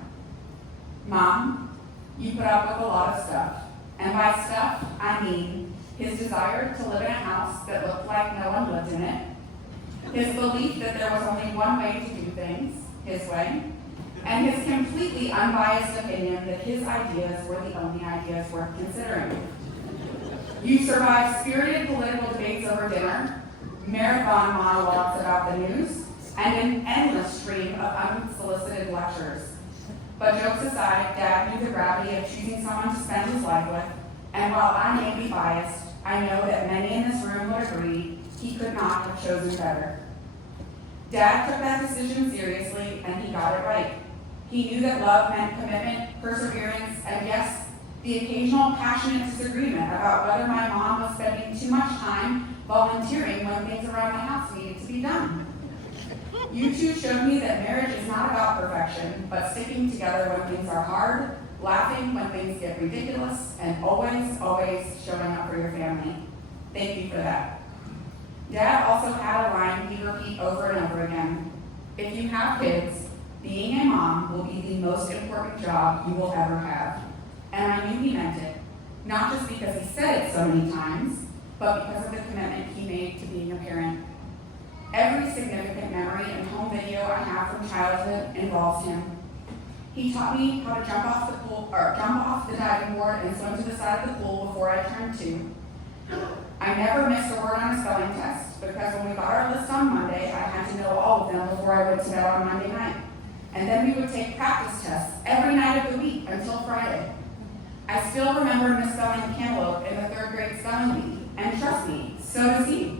Mom, you put up with a lot of stuff. And by stuff, I mean his desire to live in a house that looked like no one lived in it, his belief that there was only one way to do things, his way, and his completely unbiased opinion that his ideas were the only ideas worth considering. You survived spirited political debates over dinner, marathon monologues about the news, and an endless stream of unsolicited lectures. But jokes aside, Dad knew the gravity of choosing someone to spend his life with, and while I may be biased, I know that many in this room would agree he could not have chosen better. Dad took that decision seriously, and he got it right. He knew that love meant commitment, perseverance, and yes, the occasional passionate disagreement about whether my mom was spending too much time volunteering when things around the house needed to be done. You two showed me that marriage is not about perfection, but sticking together when things are hard, laughing when things get ridiculous, and always, always showing up for your family. Thank you for that. Dad also had a line he'd repeat over and over again. If you have kids, being a mom will be the most important job you will ever have. And I knew he meant it, not just because he said it so many times, but because of the commitment he made to being a parent. Every significant memory and home video I have from childhood involves him. He taught me how to jump off the diving board and swim to the side of the pool before I turned 2. I never missed a word on a spelling test because when we got our list on Monday, I had to know all of them before I went to bed on Monday night. And then we would take practice tests every night of the week until Friday. I still remember misspelling cantaloupe in the 3rd grade spelling bee, and trust me, so does he.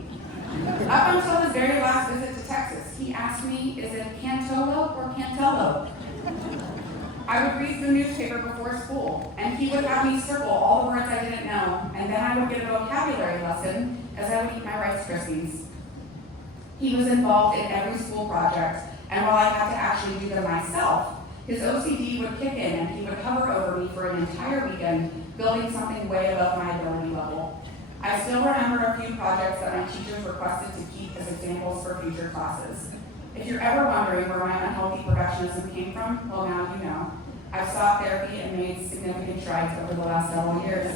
Up until his very last visit to Texas, he asked me, is it cantaloupe or cantaloupe? I would read the newspaper before school, and he would have me circle all the words I didn't know, and then I would get a vocabulary lesson as I would eat my Rice Krispies. He was involved in every school project, and while I had to actually do them myself, his OCD would kick in and he would hover over me for an entire weekend, building something way above my ability level. I still remember a few projects that my teachers requested to keep as examples for future classes. If you're ever wondering where my unhealthy perfectionism came from, well now you know. I've sought therapy and made significant strides over the last several years.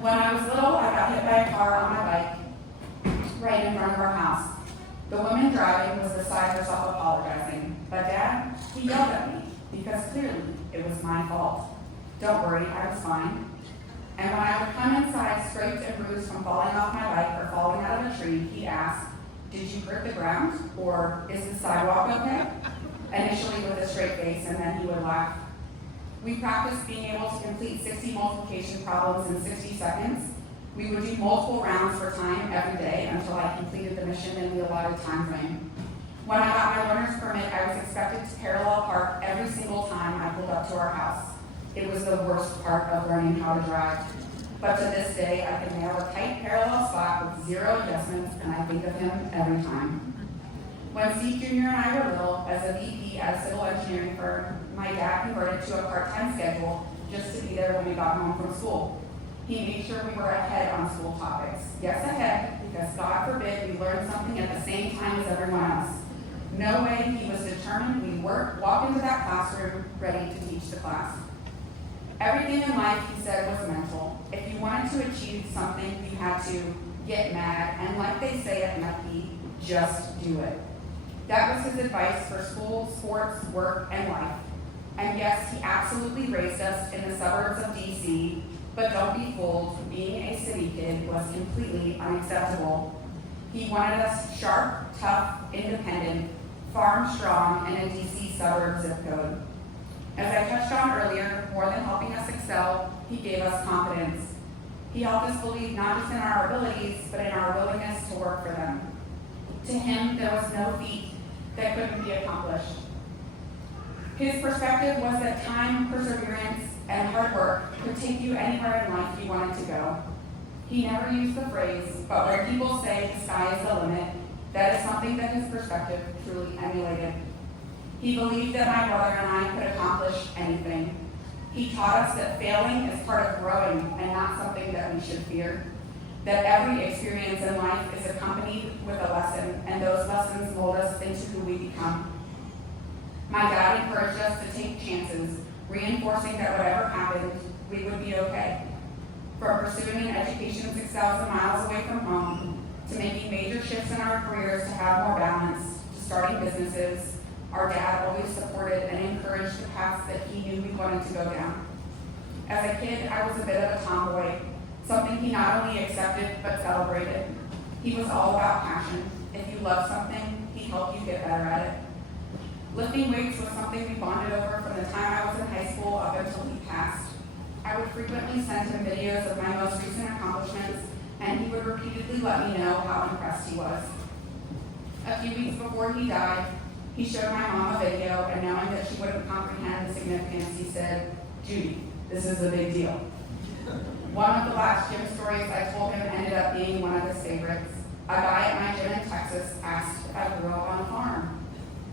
When I was little, I got hit by a car on my bike right in front of our house. The woman driving was beside herself apologizing, but Dad, he yelled at me because clearly it was my fault. Don't worry, I was fine. And when I would come inside scraped and bruised from falling off my bike or falling out of a tree, he'd ask, did you hurt the ground, or is the sidewalk okay? Initially with a straight face, and then he would laugh. We practiced being able to complete 60 multiplication problems in 60 seconds. We would do multiple rounds for time every day until I completed the mission in the allotted time frame. When I got my learner's permit, I was expected to parallel park every single time I pulled up to our house. It was the worst part of learning how to drive. But to this day, I can nail a tight parallel spot with 0 adjustments, and I think of him every time. When Steve Jr. and I were little, as a VP at a civil engineering firm, my dad converted to a part-time schedule just to be there when we got home from school. He made sure we were ahead on school topics. Yes, ahead, because God forbid we learned something at the same time as everyone else. No way, he was determined we walk into that classroom ready to teach the class. Everything in life, he said, was mental. If you wanted to achieve something, you had to get mad, and like they say at Nike, just do it. That was his advice for school, sports, work, and life. And yes, he absolutely raised us in the suburbs of DC, but don't be fooled, being a city kid was completely unacceptable. He wanted us sharp, tough, independent, farm strong, and a DC suburb zip code. As I touched on earlier, more than helping us excel, he gave us confidence. He helped us believe not just in our abilities, but in our willingness to work for them. To him, there was no feat that couldn't be accomplished. His perspective was that time, perseverance, and hard work could take you anywhere in life you wanted to go. He never used the phrase, but where people say the sky is the limit, that is something that his perspective truly emulated. He believed that my brother and I could accomplish anything. He taught us that failing is part of growing and not something that we should fear. that every experience in life is accompanied with a lesson, and those lessons mold us into who we become. My dad encouraged us to take chances, reinforcing that whatever happened, we would be okay. From pursuing an education 6,000 miles away from home, to making major shifts in our careers to have more balance, to starting businesses, our dad always supported and encouraged the paths that he knew we wanted to go down. As a kid, I was a bit of a tomboy, something he not only accepted but celebrated. He was all about passion. If you love something, he helped you get better at it. Lifting weights was something we bonded over from the time I was in high school up until he passed. I would frequently send him videos of my most recent accomplishments, and he would repeatedly let me know how impressed he was. A few weeks before he died, he showed my mom a video, and knowing that she wouldn't comprehend the significance, he said, "Judy, this is a big deal." One of the last gym stories I told him ended up being one of his favorites. A guy at my gym in Texas asked if I grew up on a farm.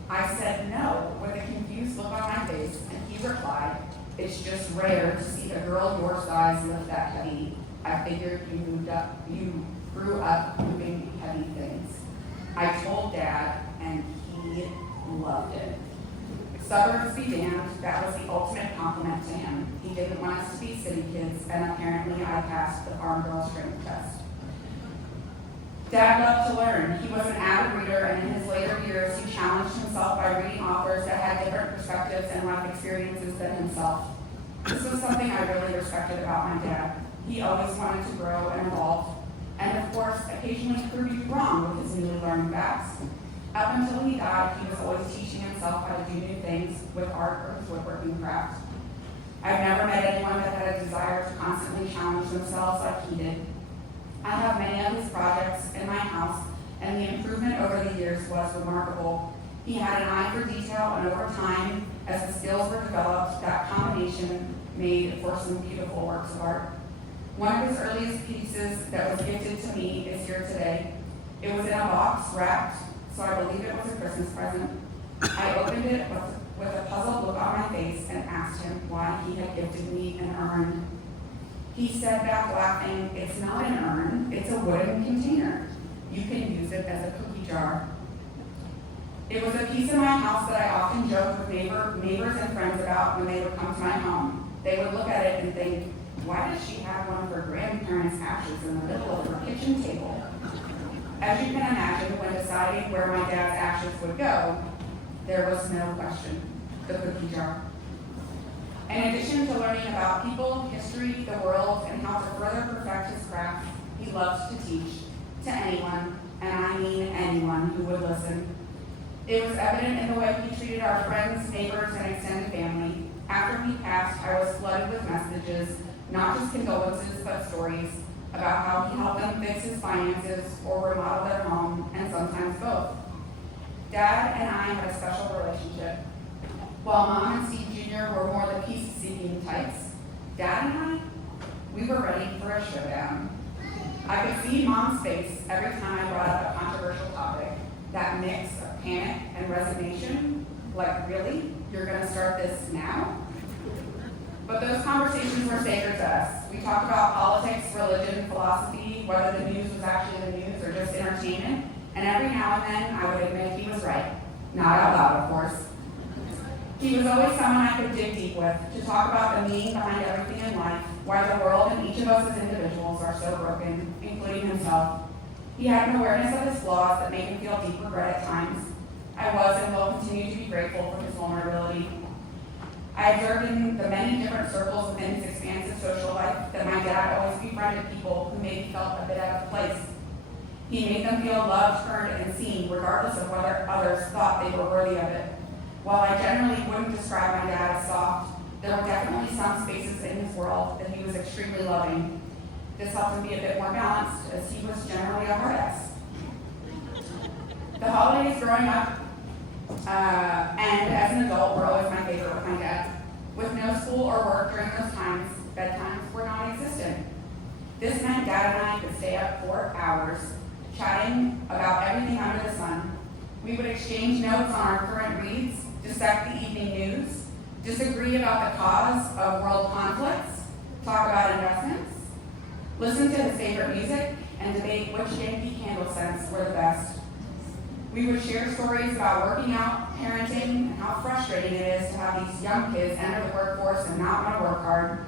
I said no with a confused look on my face, and he replied, "It's just rare to see a girl your size lift that heavy. I figured you grew up moving heavy things." I told Dad, and he loved it. Suburbs be damned, that was the ultimate compliment to him. He didn't want us to be city kids, and apparently I passed the farm girl strength test. Dad loved to learn. He was an avid reader, and in his later years, he challenged himself by reading authors that had different perspectives and life experiences than himself. This was something I really respected about my dad. He always wanted to grow and evolve, and of course, occasionally proved you wrong with his newly learned facts. Up until he died, he was always teaching himself how to do new things with art or his woodworking craft. I've never met anyone that had a desire to constantly challenge themselves like he did. I have many of his projects in my house, and the improvement over the years was remarkable. He had an eye for detail, and over time, as the skills were developed, that combination made for some beautiful works of art. One of his earliest pieces that was gifted to me is here today. It was in a box wrapped, so I believe it was a Christmas present. I opened it with a puzzled look on my face and asked him why he had gifted me an urn. He said back laughing, "It's not an urn, it's a wooden container. You can use it as a cookie jar." It was a piece in my house that I often joked with neighbors and friends about when they would come to my home. They would look at it and think, "Why does she have one of her grandparents' ashes in the middle of her kitchen table?" As you can imagine, when deciding where my dad's ashes would go, there was no question, the cookie jar. In addition to learning about people, history, the world, and how to further perfect his craft, he loved to teach to anyone, and I mean anyone, who would listen. It was evident in the way he treated our friends, neighbors, and extended family. After he passed, I was flooded with messages, not just condolences, but stories about how he helped them fix his finances or remodel their home, and sometimes both. Dad and I had a special relationship. While Mom and Steve Jr. were more the peace-seeking types, Dad and I, we were ready for a showdown. I could see Mom's face every time I brought up a controversial topic, that mix of panic and resignation, like, really? You're gonna start this now? But those conversations were sacred to us. We talked about politics, religion, philosophy, whether the news was actually the news or just entertainment, and every now and then I would admit he was right. Not out loud, of course. He was always someone I could dig deep with, to talk about the meaning behind everything in life, why the world and each of us as individuals are so broken, including himself. He had an awareness of his flaws that made him feel deep regret at times. I was and will continue to be grateful for his vulnerability. I observed in the many different circles within his expansive social life that my dad always befriended people who maybe felt a bit out of place. He made them feel loved, heard, and seen, regardless of whether others thought they were worthy of it. While I generally wouldn't describe my dad as soft, there were definitely some spaces in his world that he was extremely loving. This helped him be a bit more balanced, as he was generally a hard ass. The holidays growing up and as an adult were always my favorite with my dad. With no school or work during those times, bedtimes were non-existent. This meant Dad and I could stay up for hours, chatting about everything under the sun. We would exchange notes on our current reads, dissect the evening news, disagree about the cause of world conflicts, talk about investments, listen to his favorite music, and debate which Yankee candle scents were the best. We would share stories about working out, parenting, and how frustrating it is to have these young kids enter the workforce and not want to work hard.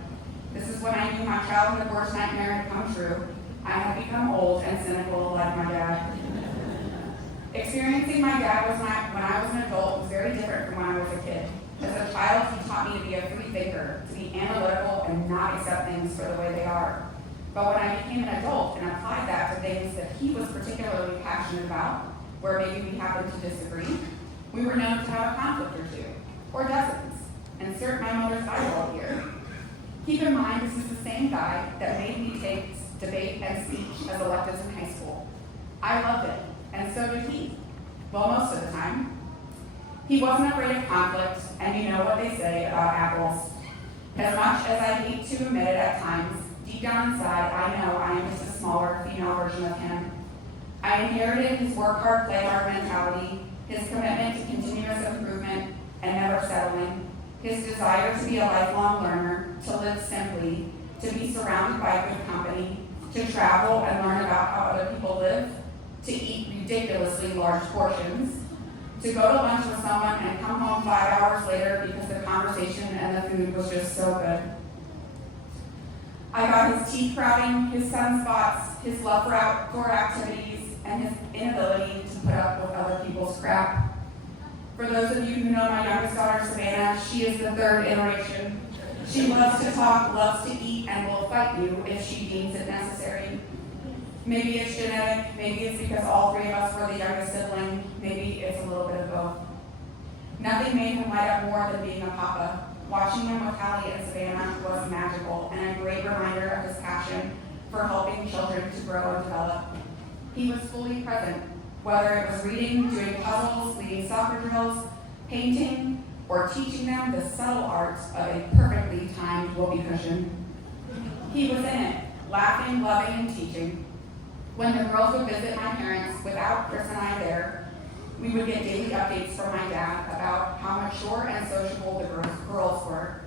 This is when I knew my childhood worst nightmare had come true. I had become old and cynical like my dad. Experiencing my dad when I was an adult was very different from when I was a kid. As a child, he taught me to be a free thinker, to be analytical and not accept things for the way they are. But when I became an adult and applied that to things that he was particularly passionate about, where maybe we happened to disagree, we were known to have a conflict or two, or dozens, and insert my mother's eyeball here. Keep in mind, this is the same guy that made me take debate and speech as electives in high school. I loved it, and so did he. Well, most of the time. He wasn't afraid of conflict, and you know what they say about apples. As much as I hate to admit it at times, deep down inside, I know I am just a smaller female version of him. I inherited his work hard, play hard mentality, his commitment to continuous improvement and never settling, his desire to be a lifelong learner, to live simply, to be surrounded by good company, to travel and learn about how other people live, to eat ridiculously large portions, to go to lunch with someone and come home 5 hours later because the conversation and the food was just so good. I got his teeth crowding, his sunspots, his love for outdoor activities, and his inability to put up with other people's crap. For those of you who know my youngest daughter, Savannah, she is the third iteration. She loves to talk, loves to eat, and will fight you if she deems it necessary. Maybe it's genetic, maybe it's because all three of us were the youngest sibling, maybe it's a little bit of both. Nothing made him light up more than being a papa. Watching him with Hallie and Savannah was magical and a great reminder of his passion for helping children to grow and develop. He was fully present, whether it was reading, doing puzzles, leading soccer drills, painting, or teaching them the subtle arts of a perfectly timed whoopee cushion. He was in it, laughing, loving, and teaching. When the girls would visit my parents without Chris and I there, we would get daily updates from my dad about how mature and sociable the girls were.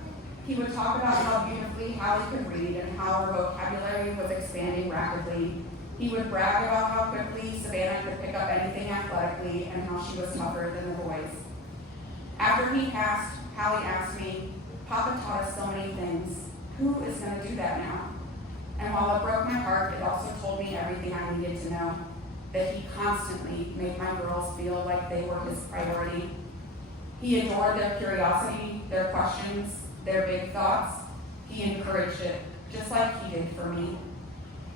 He would talk about how beautifully Hallie could read and how her vocabulary was expanding rapidly. He would brag about how quickly Savannah could pick up anything athletically and how she was tougher than the boys. After he passed, Hallie asked me, "Papa taught us so many things. Who is going to do that now?" And while it broke my heart, it also told me everything I needed to know, that he constantly made my girls feel like they were his priority. He adored their curiosity, their questions, their big thoughts. He encouraged it, just like he did for me.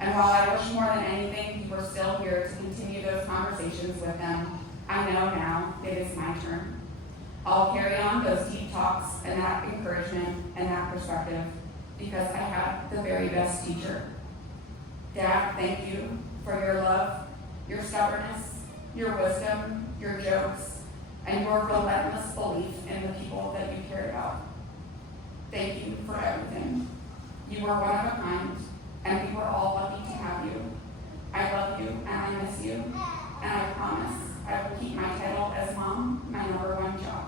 And while I wish more than anything he were still here to continue those conversations with them, I know now it is my turn. I'll carry on those deep talks and that encouragement and that perspective because I had the very best teacher. Dad, thank you for your love, your stubbornness, your wisdom, your jokes, and your relentless belief in the people that you cared about. Thank you for everything. You were one of a kind, and we were all lucky to have you. I love you, and I miss you, and I promise I will keep my title as mom my number one job.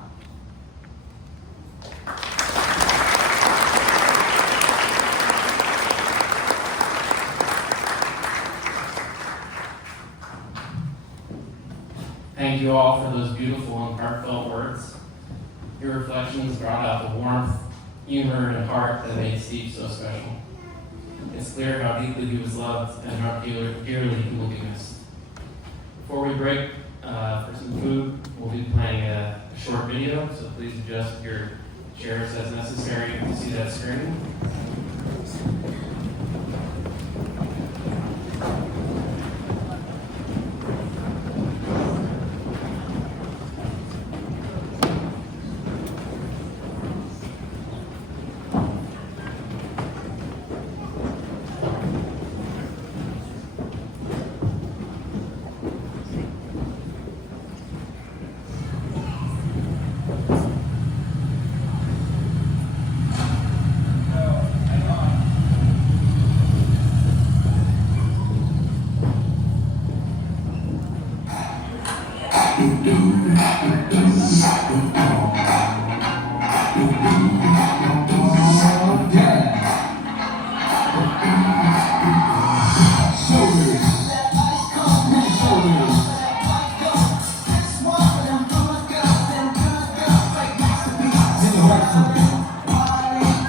Thank you all for those beautiful and heartfelt words. Your reflections brought out the warmth, humor, and heart that made Steve so special. It's clear how deeply he was loved and how dearly he will be missed. Before we break for some food, we'll be playing a short video, so please adjust your chairs as necessary to see that screen. Do